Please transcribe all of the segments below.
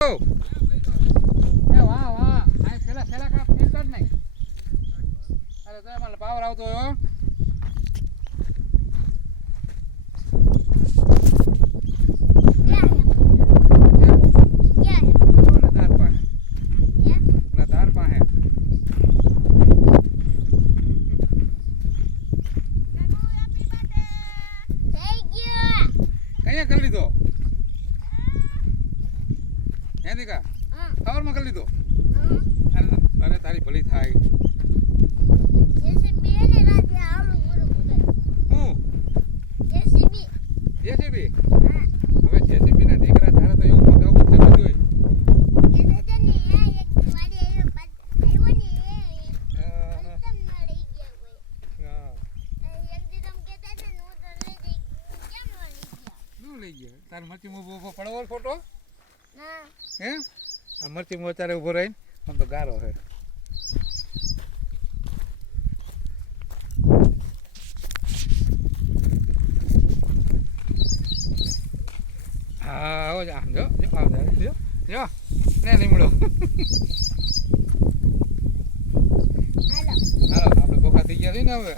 વાહ વાહ આ પેલા સેલા કા ફીલ કર નહીં. અરે તો એમાં પાવર આવતો હોય હો. કયા કરી લીધો હે દીકા ખબરમાં કરી લીધો અરે તારી ભલી થાય જેસીબી હવે જેસીબી ના દીકરા તારે તો એવું મગાવવું છે બધું લઈ ગયા તાર મરચી ઉભો પડવો ફોટો હે આ મરચી અત્યારે ઉભો રહીને આમ તો ગારો છે હા આવો આમ જો જો જો ને લીમડો હાલો આપણે બોખા થઈ ગયા છે ને હવે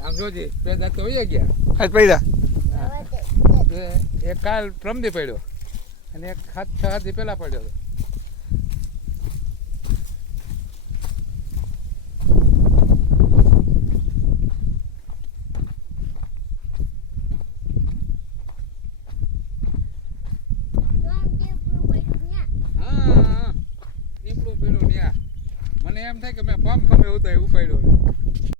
આમ જોજે બે દાંત તો વહી ગયા આજ પડ્યા એક કાલ પ્રમદી પડ્યો અને એક 6 દી પહેલા પડ્યો હા નીપડું પડ્યું ત્યાં મને એમ થાય કે મેં પંપ ખમે ઉતાય ઉપાડ્યો